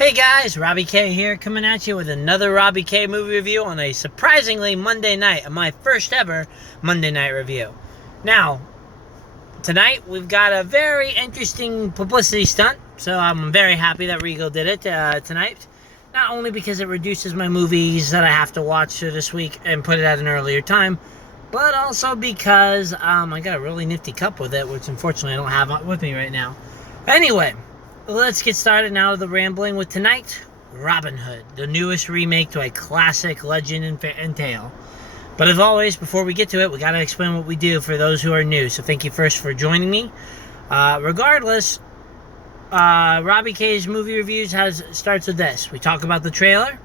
Hey guys, Robbie K here, coming at you with another Robbie K movie review on a surprisingly Monday night, my first ever Monday night review. Now, tonight we've got a very interesting publicity stunt, so I'm very happy that Regal did it tonight. Not only because it reduces my movies that I have to watch this week and put it at an earlier time, but also because I got a really nifty cup with it, which unfortunately I don't have with me right now. Anyway, let's get started now with the rambling with tonight, Robin Hood, the newest remake to a classic legend and tale. But as always, before we get to it, we got to explain what we do for those who are new. So thank you first for joining me. Regardless, Robbie K's movie reviews starts with this. We talk about the trailer.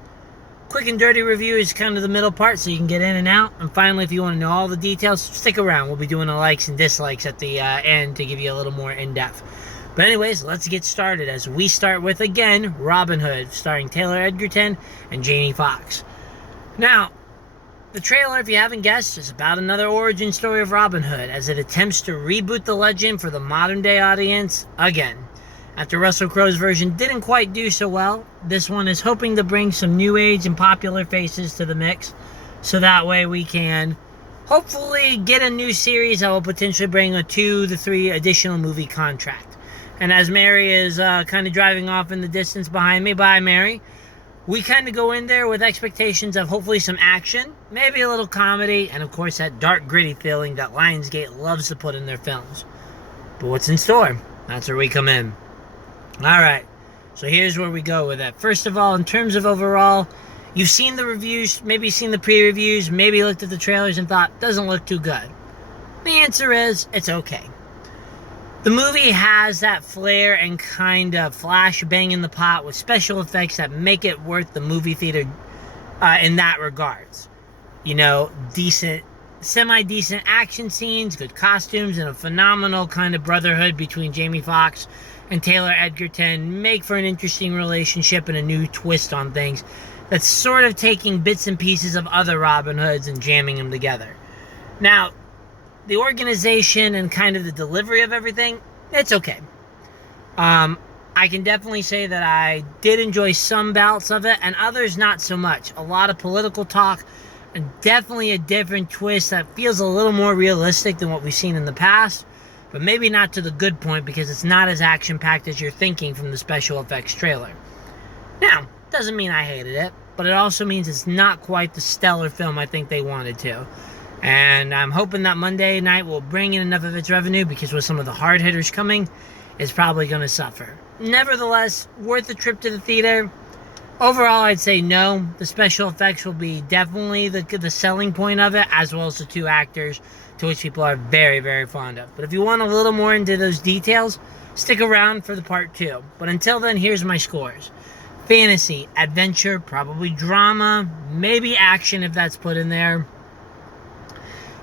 Quick and dirty review is kind of the middle part, so you can get in and out. And finally, if you want to know all the details, stick around. We'll be doing the likes and dislikes at the end to give you a little more in-depth. But anyways, let's get started as we start with, again, Robin Hood, starring Taylor Edgerton and Jamie Foxx. Now, the trailer, if you haven't guessed, is about another origin story of Robin Hood as it attempts to reboot the legend for the modern-day audience again. After Russell Crowe's version didn't quite do so well, this one is hoping to bring some new age and popular faces to the mix, so that way we can hopefully get a new series that will potentially bring a 2 to 3 additional movie contract. And as Mary is kind of driving off in the distance behind me, bye Mary, we kind of go in there with expectations of hopefully some action, maybe a little comedy, and of course that dark, gritty feeling that Lionsgate loves to put in their films. But what's in store? That's where we come in. Alright, so here's where we go with it. First of all, in terms of overall, you've seen the reviews, maybe seen the pre-reviews, maybe looked at the trailers and thought, doesn't look too good. The answer is, it's okay. The movie has that flair and kind of flash bang in the pot with special effects that make it worth the movie theater in that regards. You know, decent, semi-decent action scenes, good costumes, and a phenomenal kind of brotherhood between Jamie Foxx and Taylor Edgerton make for an interesting relationship and a new twist on things that's sort of taking bits and pieces of other Robin Hoods and jamming them together. Now, the organization and kind of the delivery of everything, it's okay. I can definitely say that I did enjoy some bouts of it, and others not so much. A lot of political talk, and definitely a different twist that feels a little more realistic than what we've seen in the past, but maybe not to the good point because it's not as action-packed as you're thinking from the special effects trailer. Now, doesn't mean I hated it, but it also means it's not quite the stellar film I think they wanted to. And I'm hoping that Monday night will bring in enough of its revenue because with some of the hard hitters coming, it's probably going to suffer. Nevertheless, worth a trip to the theater. Overall, I'd say no. The special effects will be definitely the selling point of it, as well as the two actors, to which people are very, very fond of. But if you want a little more into those details, stick around for the part 2. But until then, here's my scores. Fantasy, adventure, probably drama, maybe action if that's put in there.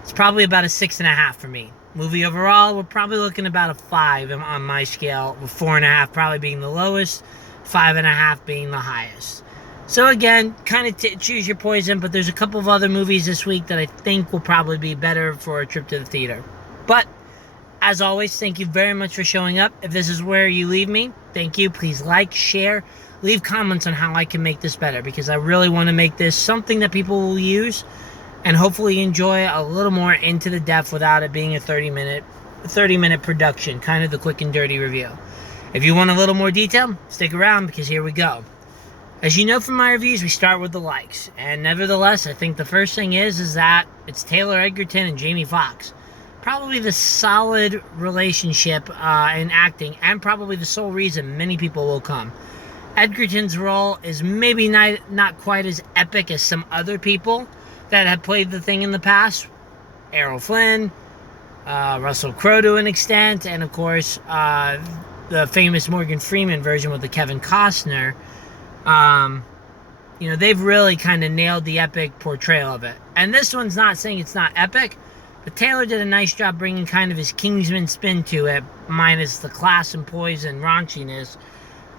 It's probably about a 6.5 for me. Movie overall, we're probably looking about a 5 on my scale, with 4.5 probably being the lowest, 5.5 being the highest. So again, kind of choose your poison, but there's a couple of other movies this week that I think will probably be better for a trip to the theater. But, as always, thank you very much for showing up. If this is where you leave me, thank you. Please like, share, leave comments on how I can make this better, because I really want to make this something that people will use and hopefully enjoy a little more into the depth without it being a 30-minute production, kind of the quick and dirty review. If you want a little more detail, stick around because here we go. As you know from my reviews, we start with the likes, and nevertheless, I think the first thing is that it's Taylor Edgerton and Jamie Foxx. Probably the solid relationship in acting, and probably the sole reason many people will come. Edgerton's role is maybe not quite as epic as some other people that have played the thing in the past. Errol Flynn, Russell Crowe to an extent, and of course the famous Morgan Freeman version with the Kevin Costner. You know, they've really kind of nailed the epic portrayal of it. And this one's not saying it's not epic, but Taylor did a nice job bringing kind of his Kingsman spin to it, minus the class and poise and raunchiness,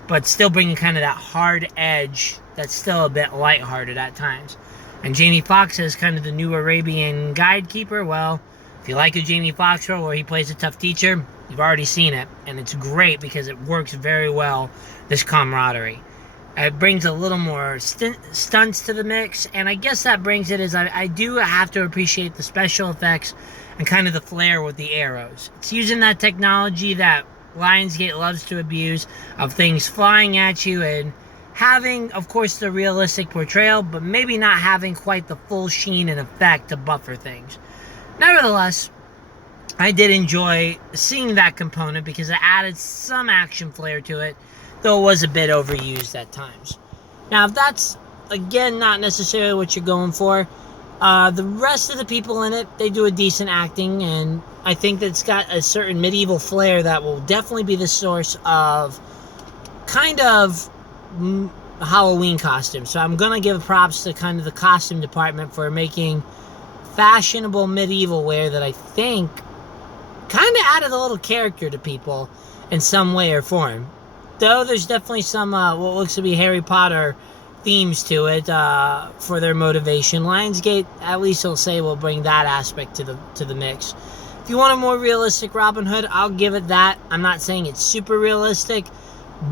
but still bringing kind of that hard edge that's still a bit lighthearted at times. And Jamie Foxx as kind of the new Arabian guidekeeper. Well, if you like a Jamie Foxx role where he plays a tough teacher, you've already seen it. And it's great because it works very well, this camaraderie. It brings a little more stunts to the mix, and I guess that brings it is I do have to appreciate the special effects and kind of the flair with the arrows. It's using that technology that Lionsgate loves to abuse, of things flying at you and having, of course, the realistic portrayal, but maybe not having quite the full sheen and effect to buffer things. Nevertheless, I did enjoy seeing that component because it added some action flair to it, though it was a bit overused at times. Now, if that's, again, not necessarily what you're going for, the rest of the people in it, they do a decent acting, and I think that it's got a certain medieval flair that will definitely be the source of kind of Halloween costumes. So I'm going to give props to kind of the costume department for making fashionable medieval wear that I think kind of added a little character to people in some way or form. Though there's definitely some what looks to be Harry Potter themes to it for their motivation. Lionsgate, at least I'll say, will bring that aspect to the mix. If you want a more realistic Robin Hood, I'll give it that. I'm not saying it's super realistic,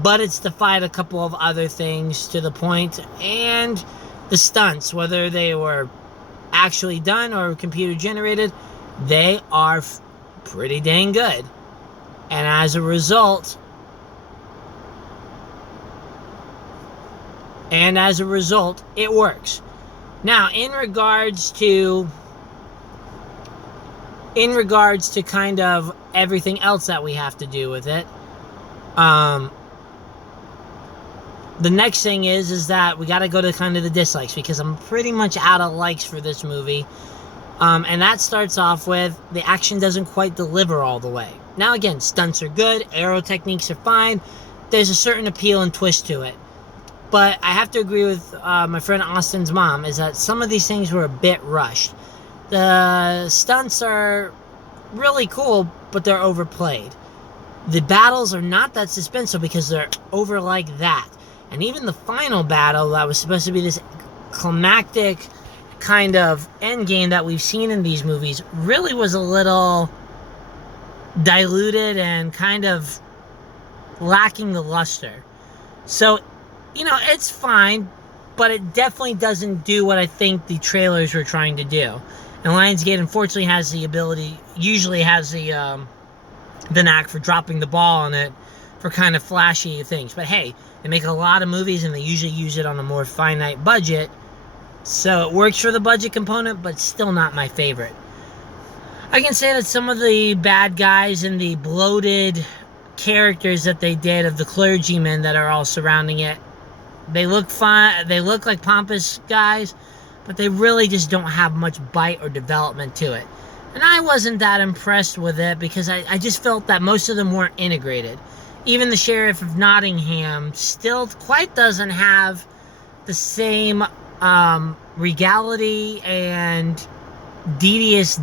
but it's defied a couple of other things to the point, and the stunts, whether they were actually done or computer generated, they are pretty dang good. And as a result, it works. Now, in regards to kind of everything else that we have to do with it, the next thing is that we got to go to kind of the dislikes, because I'm pretty much out of likes for this movie. And that starts off with the action doesn't quite deliver all the way. Now, again, stunts are good, arrow techniques are fine. There's a certain appeal and twist to it. But I have to agree with my friend Austin's mom, is that some of these things were a bit rushed. The stunts are really cool, but they're overplayed. The battles are not that suspenseful because they're over like that. And even the final battle that was supposed to be this climactic kind of end game that we've seen in these movies really was a little diluted and kind of lacking the luster. So, you know, it's fine, but it definitely doesn't do what I think the trailers were trying to do. And Lionsgate, unfortunately, usually has the knack for dropping the ball on it for kind of flashy things. But hey, they make a lot of movies and they usually use it on a more finite budget. So it works for the budget component, but still not my favorite. I can say that some of the bad guys and the bloated characters that they did of the clergymen that are all surrounding it, they look fine. They look like pompous guys, but they really just don't have much bite or development to it. And I wasn't that impressed with it because I just felt that most of them weren't integrated. Even the Sheriff of Nottingham still quite doesn't have the same regality and devious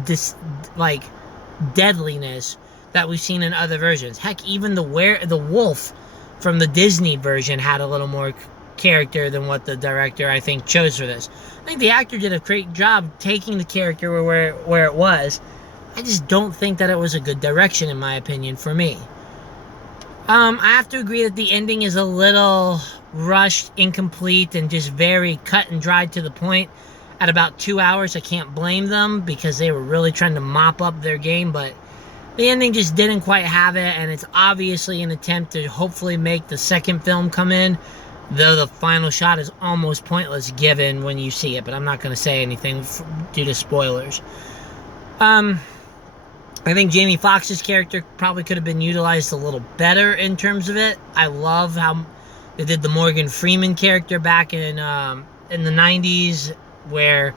deadliness that we've seen in other versions. Heck, even the wolf from the Disney version had a little more character than what the director, I think, chose for this. I think the actor did a great job taking the character where it was. I just don't think that it was a good direction, in my opinion, for me. I have to agree that the ending is a little rushed, incomplete, and just very cut and dried to the point. At about 2 hours, I can't blame them because they were really trying to mop up their game, but the ending just didn't quite have it, and it's obviously an attempt to hopefully make the second film come in, though the final shot is almost pointless given when you see it, but I'm not going to say anything due to spoilers. I think Jamie Foxx's character probably could have been utilized a little better in terms of it. I love how they did the Morgan Freeman character back in the 90s, where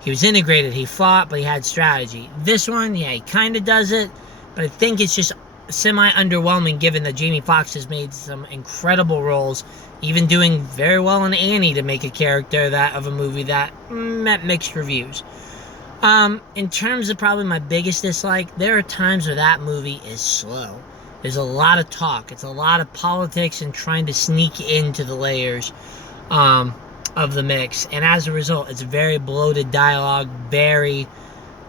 he was integrated, he fought, but he had strategy. This one, yeah, he kind of does it, but I think it's just semi-underwhelming given that Jamie Foxx has made some incredible roles, even doing very well in Annie to make a character of a movie that met mixed reviews. In terms of probably my biggest dislike, there are times where that movie is slow. There's a lot of talk. It's a lot of politics and trying to sneak into the layers of the mix. And as a result, it's very bloated dialogue, very,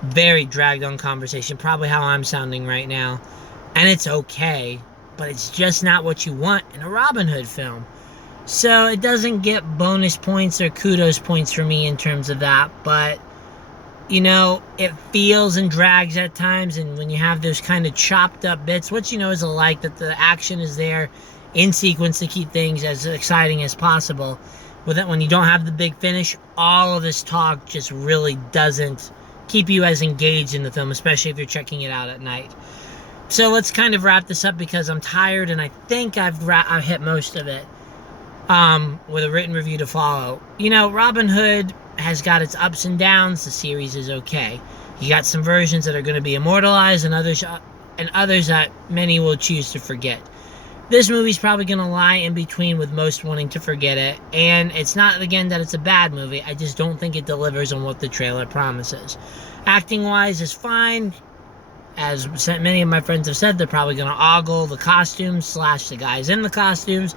very dragged on conversation. Probably how I'm sounding right now. And it's okay, but it's just not what you want in a Robin Hood film. So it doesn't get bonus points or kudos points for me in terms of that, but it feels and drags at times, and when you have those kind of chopped up bits, which is alike, that the action is there in sequence to keep things as exciting as possible. With it, when you don't have the big finish, all of this talk just really doesn't keep you as engaged in the film, especially if you're checking it out at night. So let's kind of wrap this up because I'm tired, and I think I've hit most of it. With a written review to follow. Robin Hood has got its ups and downs. The series is okay. You got some versions that are going to be immortalized, and others that many will choose to forget. This movie's probably going to lie in between, with most wanting to forget it. And it's not, again, that it's a bad movie. I just don't think it delivers on what the trailer promises. Acting-wise is fine. As many of my friends have said, they're probably going to ogle the costumes / the guys in the costumes.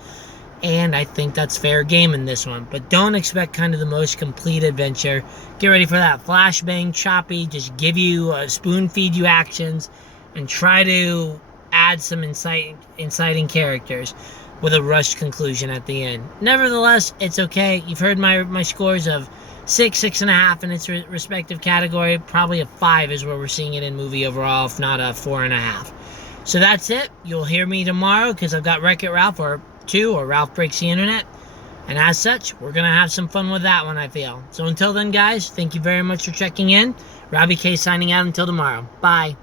And I think that's fair game in this one. But don't expect kind of the most complete adventure. Get ready for that flashbang, choppy, just give you, spoon feed you actions, and try to add some inciting characters with a rushed conclusion at the end. Nevertheless, it's okay. You've heard my scores of 6, 6.5 in its respective category. Probably a 5 is where we're seeing it in movie overall, if not a 4.5. So that's it. You'll hear me tomorrow because I've got Wreck-It Ralph or Ralph Breaks the Internet. And as such, we're going to have some fun with that one, I feel. So until then, guys, thank you very much for checking in. Robbie K signing out until tomorrow. Bye.